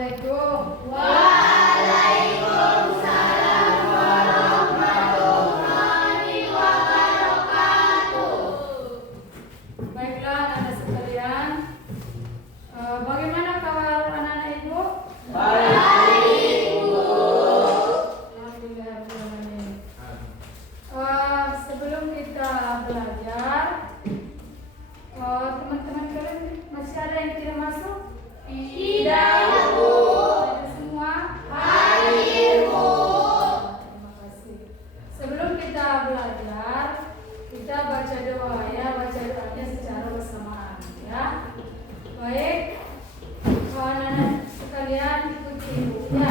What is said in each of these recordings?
Assalamualaikum. Waalaikumsalam warahmatullahi wabarakatuh. Baiklah anak sekalian, bagaimana kabar anak-anak ibu? Baik, Bu. Alhamdulillah. Sebelum kita belajar, teman-teman kalian masih ada yang tidak masuk? Tidak, Bu. Ada semua? Hadir, Bu. Terima kasih. Sebelum kita belajar, kita baca doa ya, baca doanya secara bersamaan ya. Baik, anak-anak sekalian ikuti ibu ya.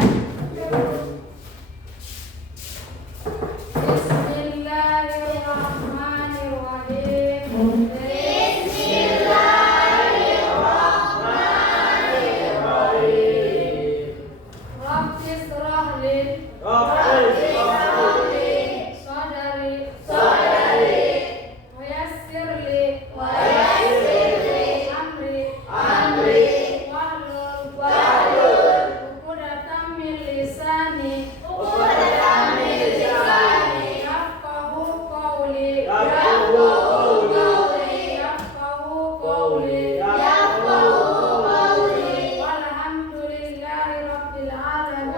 Bismillahirrahmanirrahim. Rabbi shrah li sadri wa yassir li amri wahlul 'uqdatam min lisani yafqahu qawli walhamdulillahi rabbil alamin.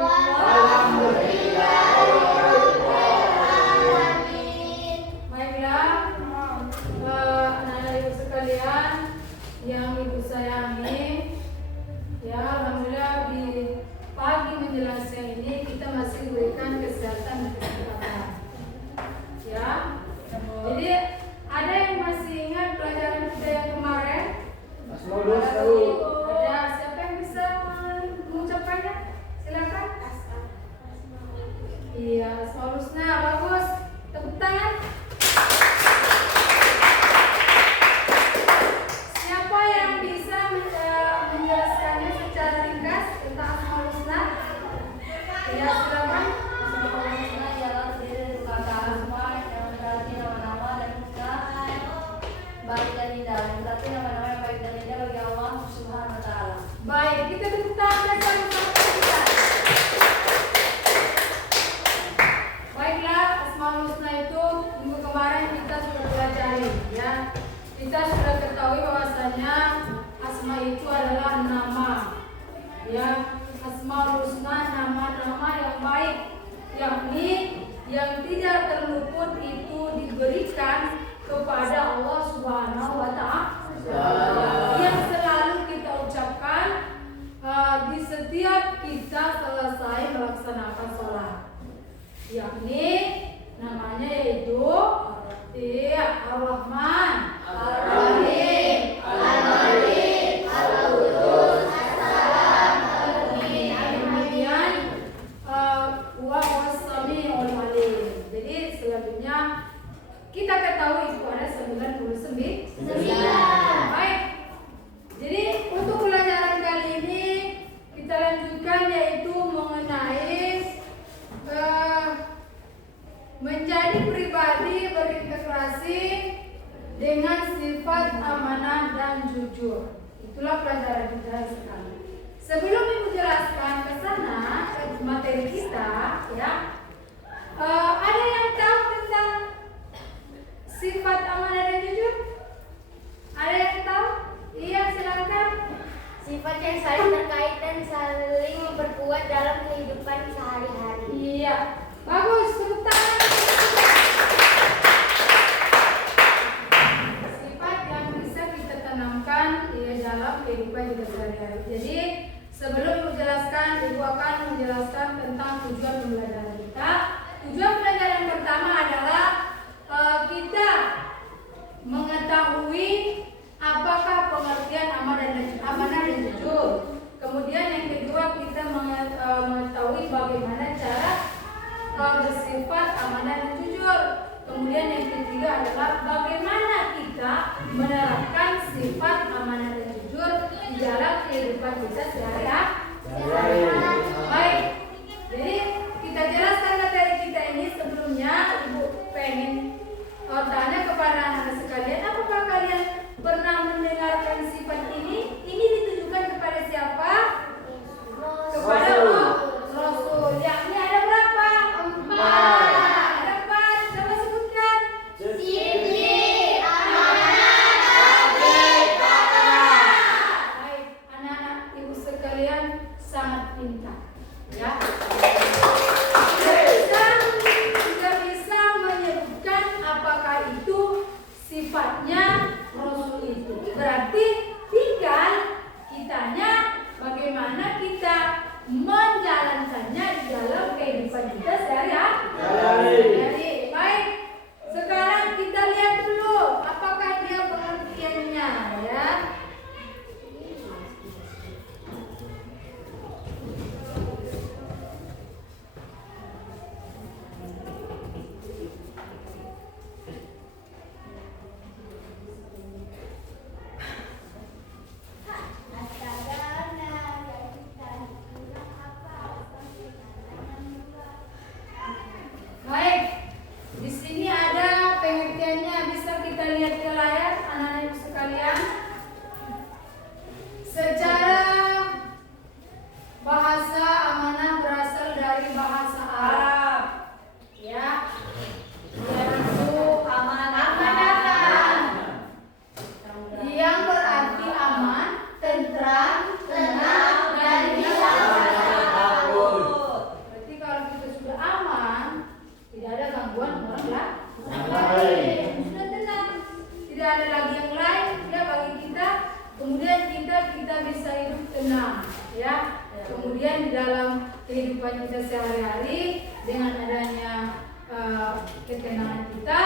Baiklah, anak-anak ibu sekalian yang ibu sayangi, ya alhamdulillah di pagi menjelang siang ini kita masih diberikan kesehatan dan kesempatan. Ya, jadi ada yang masih ingat pelajaran kita yang kemarin? Ada siapa yang bisa mengucapkannya? Silakan. Iya, Asmaul Husna, bagus. Tepuk tangan. Siapa yang bisa menjelaskannya secara ringkas tentang Asmaul Husna? Ya, silakan. Asmaul Husna ialah terdiri dari kata asma yang berarti nama-nama dan husna baik dan indah, yang berarti nama-nama yang baik dan indah bagi Allah Subhanahu wa taala. Baik, kita tepuk tangan bersama-sama kita. Baiklah, Asmaul Husna itu minggu kemarin kita sudah pelajari ya. Kita sudah ketahui bahwasanya asma itu adalah nama. Ya, Asmaul Husna nama-nama yang baik, yakni yang tidak terluput itu diberikan kepada Allah Subhanahu wa taala. Yang selalu kita ucapkan di setiap kita selesai melaksanakan sholat, yakni namanya yaitu Ar-Rahman, Ar-Rahim, Al-Malik, Al-Qudus, As-Salam, Al-Mu'min, kemudian wa was-sami'ul alim. Jadi selanjutnya kita ketahui itu ada 99. Baik. Jadi untuk pelajaran kali ini kita lanjutkan yaitu mengenai menjadi pribadi berintegrasi dengan sifat amanah dan jujur. Itulah pelajaran kita sekarang. Sebelum Ibu jelaskan ke sana ke materi kita, ya, ada yang tahu tentang sifat amanah dan jujur? Ada yang tahu? Iya, silakan. Sifat yang saling terkait dan saling berbuat dalam kehidupan sehari-hari. Iya, bagus. Tepuk tangan. Sifat yang bisa kita tanamkan di dalam kehidupan kita sehari-hari. Jadi sebelum menjelaskan, Ibu akan menjelaskan tentang tujuan pembelajaran kita. Tujuan pelajaran pertama adalah kita mengetahui apakah pengertian amanah dan jujur. Kemudian yang kedua kita mengetahui bagaimana cara bersifat amanah dan jujur. Kemudian yang ketiga adalah bagaimana kita menerapkan sifat amanah dan jujur di dalam kehidupan kita sehari-hari. Baik, jadi kita jelaskan materi kita ini. Sebelumnya Ibu pengen tanya kepada anak-anak sekalian, apakah kalian pernah mendengarkan sifat ini? Ini ditujukan kepada siapa? kita bisa hidup tenang, ya. Kemudian di dalam kehidupan kita sehari-hari dengan adanya ketenangan kita,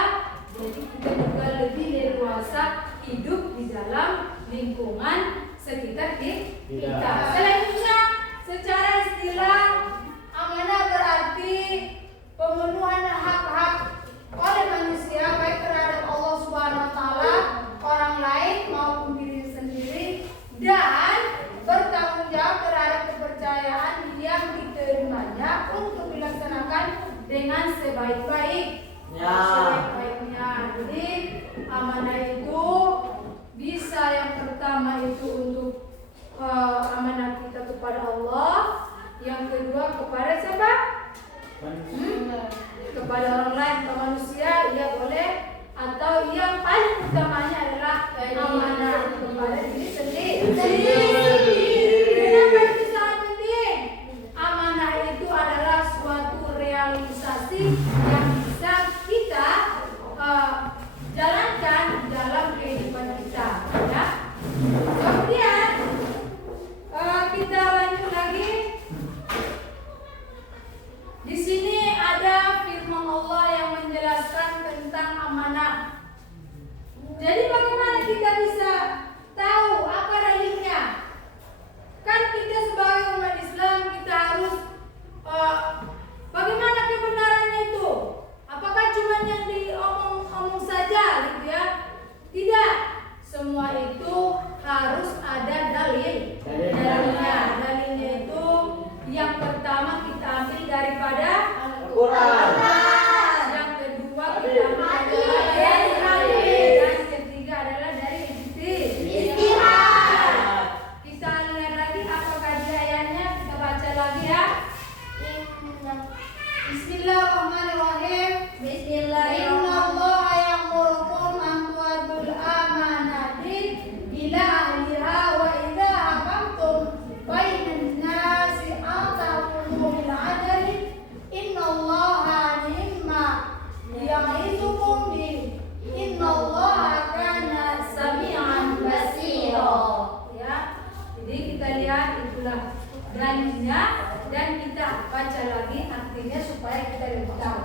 jadi kita juga lebih leluasa hidup di dalam lingkungan sekitar kita. Selanjutnya, secara istilah amanah berarti pemenuhan hak-hak oleh manusia baik terhadap Allah Subhanahu wa taala, orang lain maupun diri sendiri, dan bertanggung jawab terhadap kepercayaan yang diterimanya untuk dilaksanakan dengan sebaik-baiknya. Jadi amanah itu bisa yang pertama itu untuk amanah kita kepada Allah, yang kedua kepada siapa? Kepada orang lain, ke manusia, ya boleh, atau yang paling utamanya adalah amanah kepada diri sendiri. Kenapa itu sangat penting? Amanah itu adalah suatu realisasi yang bisa kita jalankan dalam kehidupan kita, ya. Kemudian kita lanjut lagi. Di sini ada firman Allah yang menjelaskan tentang amanah. Jadi bagaimana kita bisa tahu apa dalilnya? Kan kita sebagai umat Islam kita harus bagaimana kebenarannya itu? Apakah cuma yang diomong-omong saja gitu ya? Tidak. Semua itu harus ada dalilnya. Dalilnya itu yang pertama kita ambil daripada Al-Quran. Yang kedua kita ambil dari hadis. Dan ketiga adalah dari ijtihad. Kita lihat lagi apakah di ayatnya, kita baca lagi ya. Bismillahirrahmanirrahim. Innallaha ya'murukum an tu'addul amanati ila ahliha wa idza hakamtum bainan nasi an tahkumu bil adli innallaha ni'ma ya'izukum bi innallaha kana sami'an basira. Ya. Jadi kita lihat itulah dalilnya dan kita baca lagi artinya supaya kita lebih tahu.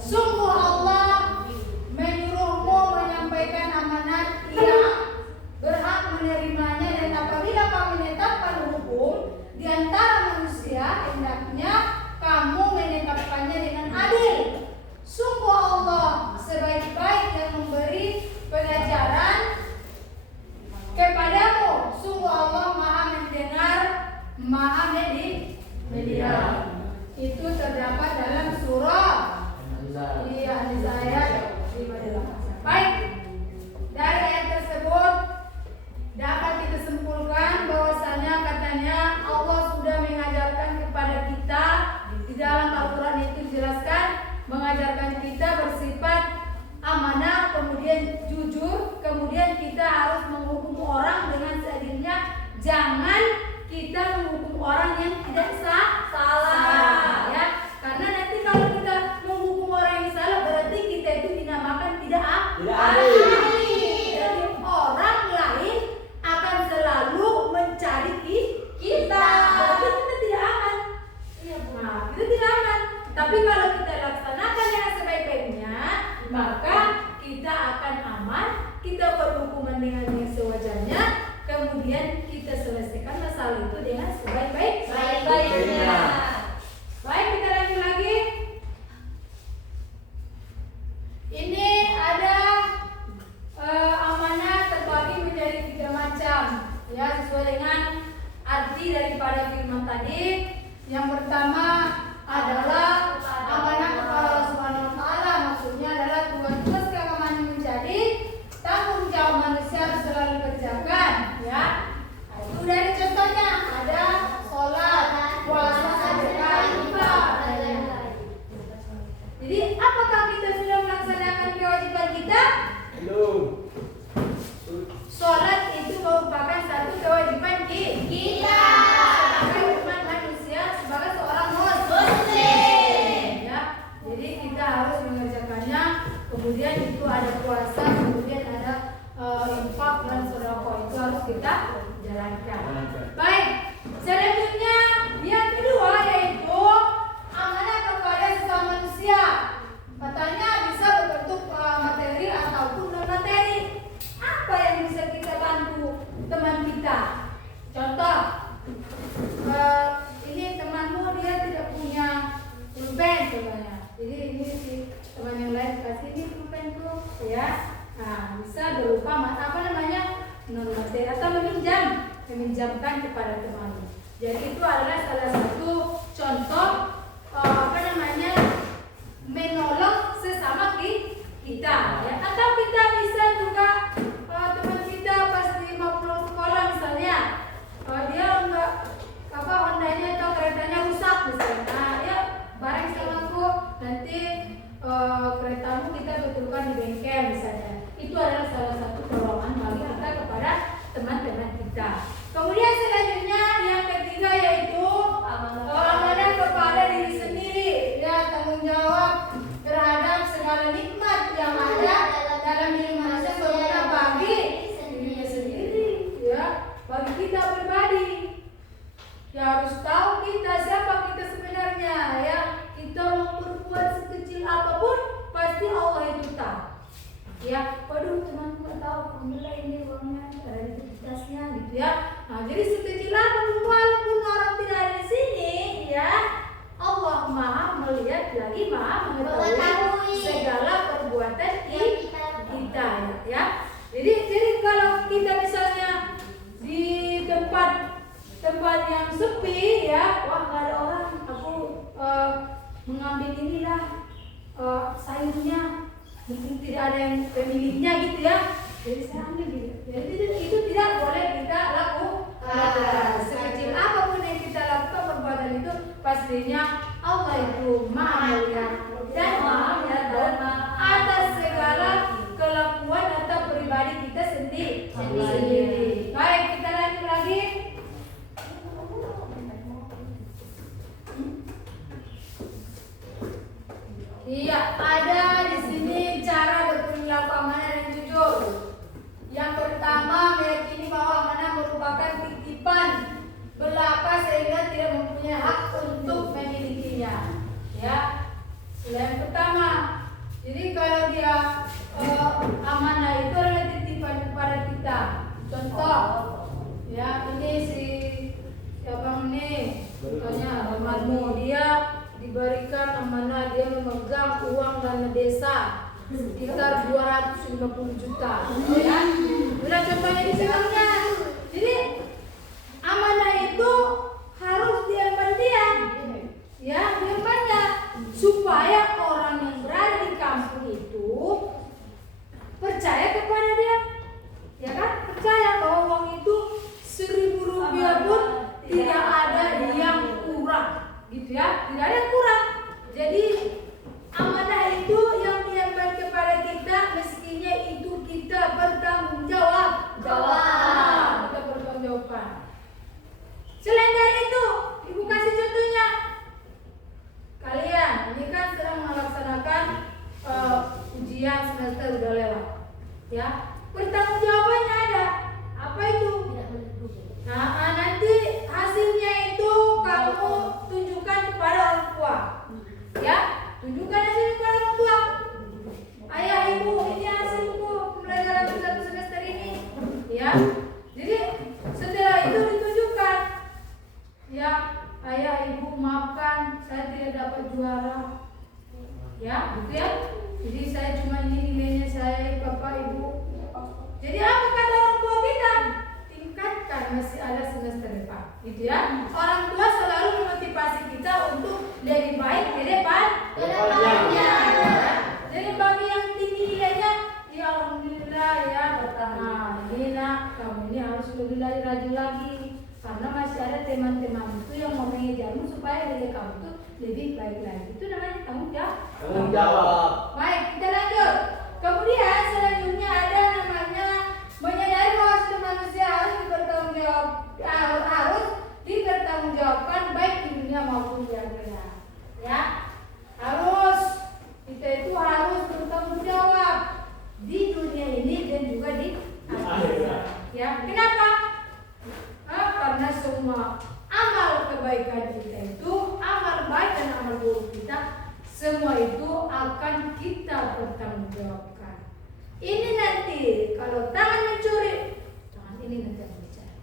Sungguh Allah menyuruhmu menyampaikan amanat yang berhak menerimanya, dan apabila kamu menetapkan hukum di antara manusia, hendaknya kamu menetapkannya dengan adil. Sungguh Allah sebaik-baik yang memberi pengajaran kepadamu. Sungguh Allah Maha mendengar, Maha melihat. Itu terdapat dalam surah An-Nisa 58. Baik, dari ayat tersebut dapat kita simpulkan bahwasanya katanya Allah sudah mengajarkan kepada kita di dalam Al-Quran itu dijelaskan, mengajarkan kita bersifat amanah, kemudian jujur, kemudian kita harus menghukum orang dengan seadilnya. Jangan kita menghukum orang yang tidak salah, ya. Karena nanti kalau kita menghukum orang yang salah berarti kita itu dinamakan tidak ahli. Jadi orang lain akan selalu mencari kita. Berarti kita tidak aman. Nah, kita tidak aman. Tapi kalau kita laksanakan dengan sebaik-baiknya, maka kita akan aman. Kita berhukuman dengan yang sewajarnya. Kemudian kita selesaikan masalah itu dengan sebaik-baiknya. Baik, kita lanjut lagi. Ini ada amanah terbagi menjadi 3 macam, ya, sesuai dengan arti daripada firman tadi. Yang pertama adalah amanah kepada Allah Subhanahu wa taala, maksudnya adalah tugas keagamaan menjadi tanggung jawab manusia harus selalu kerjakan, ya. Itu dari contohnya ada sholat, puasa, sedekah, infak. Jadi apakah kita sudah melaksanakan kewajiban kita? Belum. Sholat itu merupakan satu kewajiban kita sebagai umat manusia, sebagai seorang muslim, ya. Jadi kita harus mengerjakannya. meminjamkan kepada temannya. Jadi itu adalah salah satu contoh menolong sesama kita ya. Atau kita bisa juga teman kita pas mau pulang sekolah misalnya dia enggak Hondanya atau keretanya rusak misalnya. Nah, ya bareng sama aku nanti keretamu kita betulkan di bengkel misalnya. Itu adalah salah satu pertolongan bagi kita kepada teman-teman kita. Kemudian selanjutnya yang ketiga yaitu amanah kepada diri sendiri, ya, tanggung jawab terhadap segala nikmat yang ada dalam diri manusia berguna bagi dirinya sendiri, ya, bagi kita pribadi. Ya harus tahu kita siapa kita sebenarnya, ya. Kita mau berbuat sekecil apapun pasti Allah itu tahu. Ya, waduh temanku nggak tahu, alhamdulillah ini uangnya ada di tasnya gitu ya. Nah, jadi sekecil apapun walaupun orang tidak ada di sini, ya, Allah Maha melihat lagi Maha mengetahui segala perbuatan kita, ya. Jadi kalau kita misalnya di tempat yang sepi, ya, wah nggak ada orang, aku mengambil inilah sayurnya. Mungkin tidak ada yang pemiliknya gitu ya, jadi saya ambil gitu. Jadi itu tidak boleh kita lakukan. Sekecil apapun yang kita lakukan perbuatan itu pastinya Allah itu Maha melihat dan Maha mengetahui atas segala kelakuan atau pribadi kita sendiri. Baik, kita lanjut lagi. Iya, ada di sini cara berperilaku amanah dan jujur. Yang pertama, meyakini bahwa amanah merupakan titipan belaka sehingga tidak mempunyai hak untuk memilikinya. Ya, yang pertama. Jadi kalau dia amanah itu adalah titipan kepada kita. Contoh, ya ini si siapa ini? Contohnya Romadmo, dia diberikan amanah dia memegang uang dana desa sekitar 250 juta, ya. Sudah contohnya di sebelumnya. Jadi amanah itu harus diemban dia, ya, diembannya supaya orang yang berada di kampung itu percaya kepada dia, ya kan? Percaya bahwa uang itu 1.000 rupiah pun tidak ada yang kurang. Gitu ya, tidak ada yang kurang. Jadi amanah itu yang diemban kepada kita, mestinya itu kita bertanggung jawab. Kita bertanggung jawabkan. Selain dari itu, ibu kasih contohnya. Kalian ini kan sedang melaksanakan ujian semester udah lewat, ya. Bertanggung jawabannya ada. Apa itu? Nah, nanti hasilnya itu kamu tunjukkan kepada orang tua, ya, tunjukkan hasil kepada orang tua. Ayah, ibu, ini hasilku pembelajaran 1 semester ini, ya. Jadi setelah itu ditunjukkan, ya, ayah, ibu, maafkan saya tidak dapat juara, ya, gitu ya. Jadi saya cuma ini nilainya saya, bapak, ibu. Jadi apa kata orang tua kita? Tingkatkan, masih ada semester depan, gitu ya. Orang tua selalu memotivasi kita untuk lebih baik ke depannya. Jadi bagi yang tinggi nilainya, ya alhamdulillah, ya, nah, ini nak, kamu ini harus lebih rajin lagi karena masih ada teman-teman itu yang mau mengejarmu supaya nilai kamu itu lebih baik lagi. Itu namanya tanggung jawab. Baik, kita lanjut. Kemudian selanjutnya ada namanya menyadari bahwa setiap manusia harus dipertanggungjawabkan baik di dunia maupun di akhirat. Ya, harus kita itu harus bertanggung jawab di dunia ini dan juga di akhirat. Ya, kenapa? Karena semua amal kebaikan kita itu, amal baik dan amal buruk kita, semua itu akan kita bertanggungjawabkan. Ini nanti kalau tangan mencuri, tangan ini nanti akan bicara.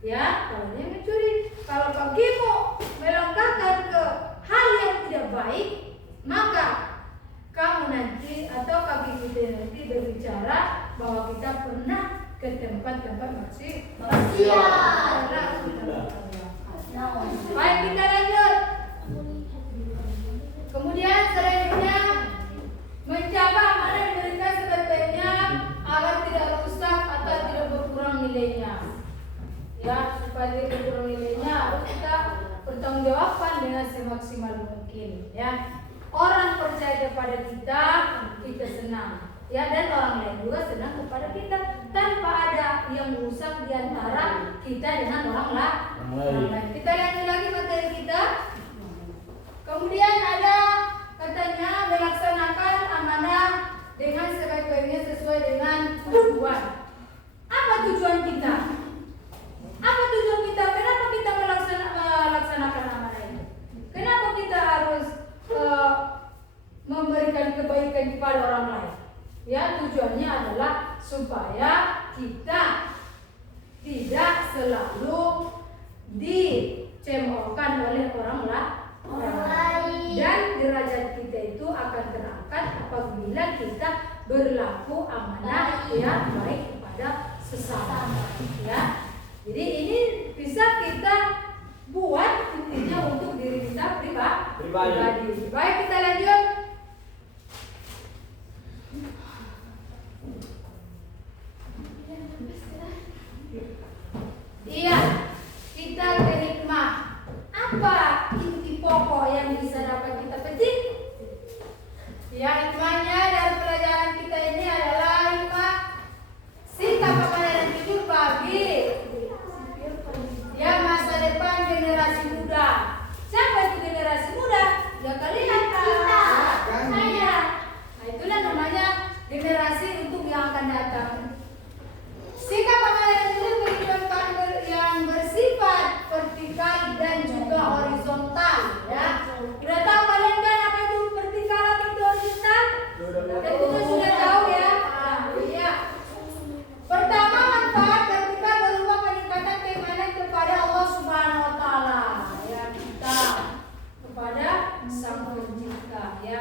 Ya, kalau dia mencuri, kalau kakimu melangkahkan ke hal yang tidak baik, maka kamu nanti atau kaki kita nanti berbicara bahwa kita pernah ke tempat-tempat maksiat. ya, supaya dia berkurang nilainya harus kita bertanggungjawabkan dengan semaksimal mungkin ya. Orang percaya kepada kita, kita senang ya, dan orang lain juga senang kepada kita tanpa ada yang merusak di antara kita dengan orang lain. Kita lihat lagi materi kita. Kemudian ada katanya melaksanakan amanah dengan sebaik-baiknya sesuai dengan tujuan. Apa tujuan kita? Apa tujuan kita? Kenapa kita melaksanakan amanah ini? Kenapa kita harus memberikan kebaikan kepada orang lain? Ya, tujuannya adalah supaya kita tidak selalu dicemoohkan oleh orang lain, dan derajat kita itu akan terangkat apabila kita berlaku amanah yang baik kepada sesama ya. Jadi ini bisa kita buat intinya untuk diri kita pribadi. Baik, kita lanjut. Iya, kita ke hikmah. Apa inti pokok yang bisa dapat kita petik? Ya, hikmahnya dari pelajaran kita ini adalah hikmah sikap amanah dan jujur bagi ya masa depan generasi muda. Siapa itu generasi muda? Ya kalian kita. Saya. Nah, itulah namanya generasi untuk yang akan datang. Sikap amanah dan jujur kehidupan yang bersifat vertikal dan juga horizontal ya. Sudah tahu kalian kan apa itu vertikal, apa itu horizontal? Itu sudah tahu ya. Iya. Pertama, manfaat vertikal berupa peningkatan keimanan kepada Allah Subhanahu wa taala ya, kita kepada Sang Pencipta ya.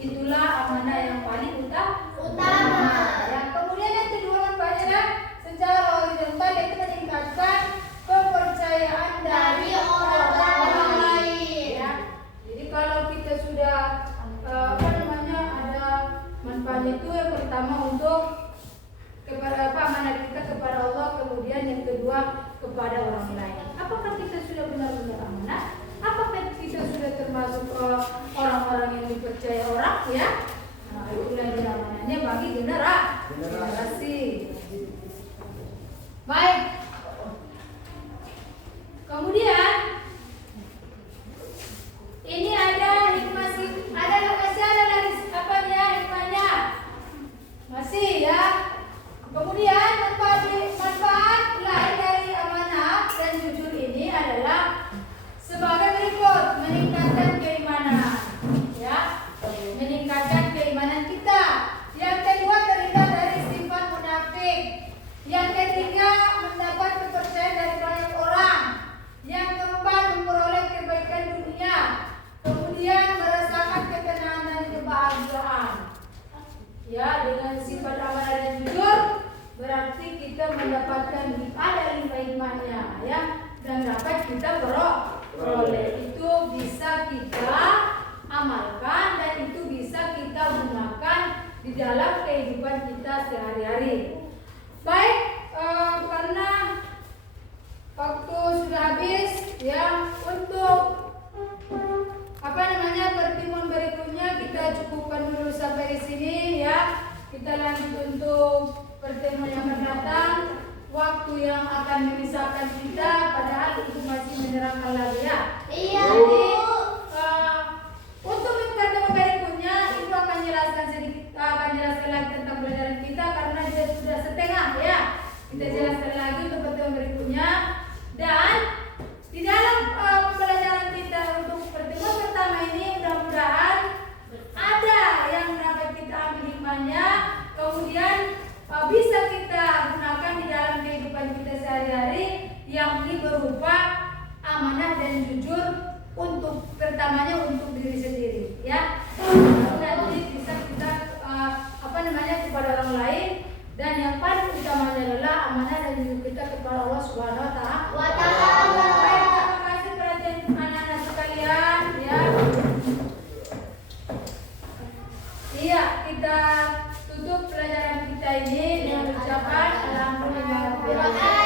Itulah amanah yang paling utama. Ya, kemudian yang kedua manfaatnya secara horizontal yaitu meningkatkan kepercayaan dari orang lain ya. Jadi kalau kita sudah ada manfaat itu, yang pertama untuk kepada amanah kita kepada Allah, kemudian yang kedua kepada orang lain. Apakah kita sudah benar-benar amanah? Apakah kita sudah termasuk orang-orang yang dipercaya orang ya? Nah, itulah amanahnya bagi generasi. Baik. Kemudian ini ada hikmah, ada lagi apanya hikmahnya? Masih ya. Kemudian manfaat lain dari amanah dan jujur ini adalah sebagai berikut: meningkatkan keimanan ya, meningkatkan keimanan kita. Yang kedua, terhindar dari sifat munafik. Yang ketiga, mendapat kepercayaan dari banyak orang. Yang keempat, memperoleh kebaikan dunia. Kemudian merasakan ketenangan dan kebahagiaan. Ya, dengan sifat amanah dan jujur berarti kita mendapatkan ada hikmahnya ya, dan dapat kita peroleh. Itu bisa kita amalkan dan itu bisa kita gunakan di dalam kehidupan kita sehari-hari. Baik, karena waktu sudah habis ya, untuk pertemuan berikutnya kita cukupkan dulu sampai di sini ya. Kita lanjut untuk pertemuan yang akan datang, waktu yang akan memisahkan kita, padahal itu masih menerangkan lagi ya. Iya. Jadi untuk pertemuan berikutnya itu akan jelaskan lagi tentang pelajaran kita karena dia sudah setengah ya. Kita jelaskan lagi untuk pertemuan berikutnya, dan di dalam pembelajaran kita untuk pertemuan pertama ini mudah-mudahan ada yang dapat kita ambil hikmahnya, kemudian bisa kita gunakan di dalam kehidupan kita sehari-hari, yang ini berupa amanah dan jujur. Untuk pertamanya untuk diri sendiri ya, nanti bisa kita kepada orang lain, dan yang paling utamanya adalah amanah dan jujur kita kepada Allah Subhanahu wa taala. Baik, terima kasih perhatian anak-anak sekalian ya. Iya, kita tutup pelajaran kita ini dengan ucapan alhamdulillah.